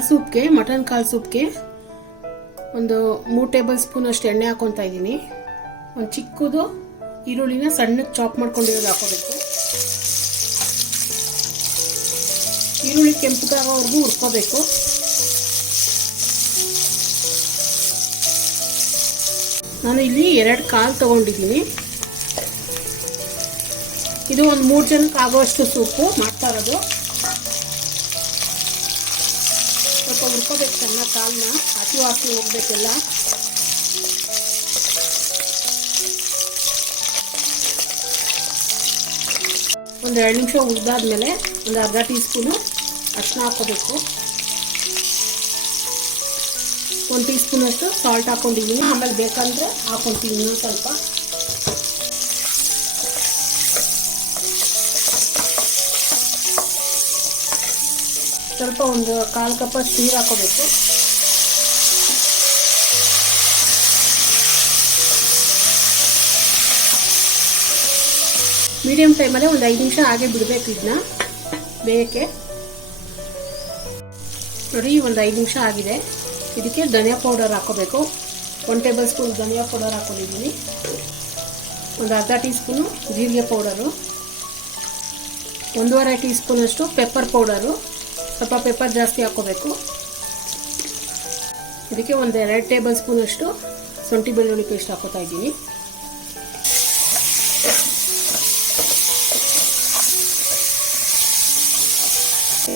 ಕಾಳು ಸೂಪ್ಗೆ ಮಟನ್ ಕಾಳು ಸೂಪ್ಗೆ ಒಂದು 3 ಟೇಬಲ್ ಸ್ಪೂನ್ ಅಷ್ಟು ಎಣ್ಣೆ ಹಾಕೊತಾ ಇದ್ದೀನಿ. ಒಂದು ಚಿಕ್ಕದು ಈರುಳ್ಳಿನ ಸಣ್ಣಕ್ಕೆ ಚಾಪ್ ಮಾಡ್ಕೊಂಡಿರೋದು ಹಾಕೋಬೇಕು. ಈರುಳ್ಳಿ ಕೆಂಪಗಾಗೋವರೆಗೂ ಹುರ್ಕೋಬೇಕು. ನಾನು ಇಲ್ಲಿ 2 ಕಾಲು ತಗೊಂಡಿದ್ದೀನಿ. ಇದು ಒಂದು 3 ಜನಕ್ಕೆ ಆಗೋಷ್ಟು ಸೂಪು ಮಾಡ್ತಾ ಇರೋದು. ಸ್ವಲ್ಪ ಹುರ್ಕೋಬೇಕು ಚೆನ್ನಾಗಿ ಕಾಲನ್ನ, ಹಸಿ ವಾಸನೆ ಹೋಗ್ಬೇಕೆಲ್ಲ. ಒಂದು 2 ನಿಮಿಷ ಹುರಿದಾದ್ಮೇಲೆ ಒಂದು ಅರ್ಧ ಟೀ ಸ್ಪೂನು ಅರಿಶಿನ ಹಾಕೋಬೇಕು. 1 ಟೀ ಸ್ಪೂನ್ ಅಷ್ಟು ಸಾಲ್ಟ್ ಹಾಕೊಂಡಿದ್ದೀನಿ. ಆಮೇಲೆ ಬೇಕಂದ್ರೆ ಹಾಕೊತೀನಿ ಇನ್ನೂ ಸ್ವಲ್ಪ. ಸ್ವಲ್ಪ ಒಂದು 1/4 ಕಪ್ ನೀರು ಹಾಕೋಬೇಕು. ಮೀಡಿಯಂ ಟೈಮಲ್ಲೇ ಒಂದು 5 ನಿಮಿಷ ಹಾಗೆ ಬಿಡಬೇಕು ಇದನ್ನ ಬೇಯಕ್ಕೆ. ನೋಡಿ, ಒಂದು 5 ನಿಮಿಷ ಆಗಿದೆ. ಇದಕ್ಕೆ ಧನಿಯಾ ಪೌಡರ್ ಹಾಕೋಬೇಕು. 1 ಟೇಬಲ್ ಸ್ಪೂನ್ ಧನಿಯಾ ಪೌಡರ್ ಹಾಕೊಂಡಿದ್ದೀನಿ. ಒಂದು ಅರ್ಧ ಟೀ ಸ್ಪೂನು ಜೀರಿಗೆ ಪೌಡರು, 1.5 ಟೀ ಸ್ಪೂನ್ ಅಷ್ಟು ಪೆಪ್ಪರ್ ಪೌಡರು. ಸ್ವಲ್ಪ ಪೆಪ್ಪರ್ ಜಾಸ್ತಿ ಹಾಕೋಬೇಕು. ಇದಕ್ಕೆ ಒಂದು 2 ಟೇಬಲ್ ಸ್ಪೂನ್ ಅಷ್ಟು ಶುಂಠಿ ಬೆಳ್ಳುಳ್ಳಿ ಪೇಸ್ಟ್ ಹಾಕೋತಾ ಇದ್ದೀನಿ.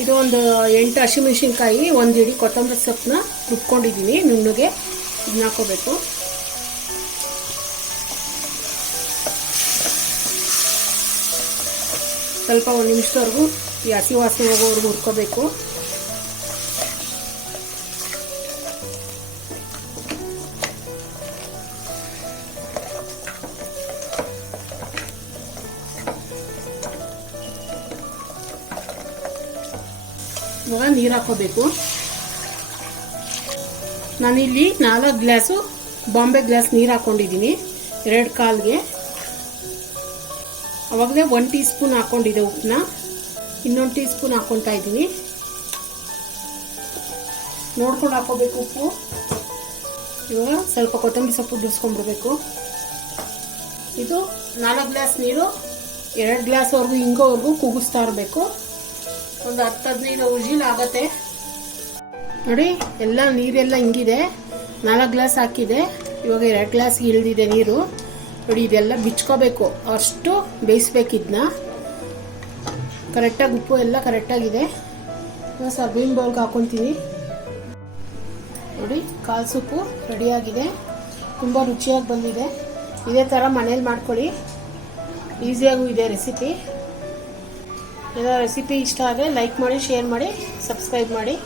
ಇದು ಒಂದು 8 ಹಸಿಮೆಣಸಿನ್ಕಾಯಿ, 1 ಹಿಡಿ ಕೊತ್ತಂಬರಿ ಸೊಪ್ಪನ್ನ ರುಬ್ಕೊಂಡಿದ್ದೀನಿ ನುಣ್ಣಗೆ. ಇದನ್ನ ಹಾಕೋಬೇಕು. ಸ್ವಲ್ಪ 1 ನಿಮಿಷದವರೆಗೂ ಈ ಹಸಿ ವಾಸನೆ ಹೋಗೋವರೆಗೂ ಹುರ್ಕೋಬೇಕು. ಇವಾಗ ನೀರು ಹಾಕೋಬೇಕು. ನಾನಿಲ್ಲಿ 4 ಗ್ಲಾಸು ಬಾಂಬೆ ಗ್ಲಾಸ್ ನೀರು ಹಾಕೊಂಡಿದ್ದೀನಿ 2 ಕಾಲ್ಗೆ. ಅವಾಗಲೇ 1 ಟೀ ಸ್ಪೂನ್ ಹಾಕೊಂಡಿದ್ದೆ ಉಪ್ಪನ್ನ. ಇನ್ನೊಂದು ಟೀ ಸ್ಪೂನ್ ಹಾಕೊತಾ ಇದ್ದೀನಿ. ನೋಡ್ಕೊಂಡು ಹಾಕೋಬೇಕು ಉಪ್ಪು. ಇವಾಗ ಸ್ವಲ್ಪ ಕೊತ್ತಂಬರಿ ಸೊಪ್ಪು ಬಿಡಿಸ್ಕೊಂಡ್ಬಿಡ್ಬೇಕು. ಇದು 4 ಗ್ಲಾಸ್ ನೀರು 2 ಗ್ಲಾಸ್ವರೆಗೂ ಹಿಂಗೋವರೆಗೂ ಕೂಗಿಸ್ತಾ ಇರಬೇಕು. ಒಂದು 10-15 ವಿಜಿಲ್ ಆಗತ್ತೆ. ನೋಡಿ, ಎಲ್ಲ ನೀರೆಲ್ಲ ಹಿಂಗಿದೆ. 4 ಗ್ಲಾಸ್ ಹಾಕಿದೆ. ಇವಾಗ 2 ಗ್ಲಾಸ್ ಇಳಿದಿದೆ ನೀರು. ನೋಡಿ, ಇದೆಲ್ಲ ಬಿಚ್ಕೋಬೇಕು, ಅಷ್ಟು ಬೇಯಿಸ್ಬೇಕು ಇದನ್ನ. ಕರೆಕ್ಟಾಗಿ ಉಪ್ಪು ಎಲ್ಲ ಕರೆಕ್ಟಾಗಿದೆ. ಸರ್ವಿಂಗ್ ಬೌಲ್ಗೆ ಹಾಕೊತೀನಿ. ನೋಡಿ, ಕಾಳು ಸೂಪು ರೆಡಿಯಾಗಿದೆ. ತುಂಬ ರುಚಿಯಾಗಿ ಬಂದಿದೆ. ಇದೇ ಥರ ಮನೇಲಿ ಮಾಡ್ಕೊಳ್ಳಿ. ಈಸಿಯಾಗೂ ಇದೆ ರೆಸಿಪಿ. ರೆಸಿಪಿ ಇಷ್ಟ ಆದರೆ ಲೈಕ್ ಮಾಡಿ, ಶೇರ್ ಮಾಡಿ, ಸಬ್ಸ್ಕ್ರೈಬ್ ಮಾಡಿ.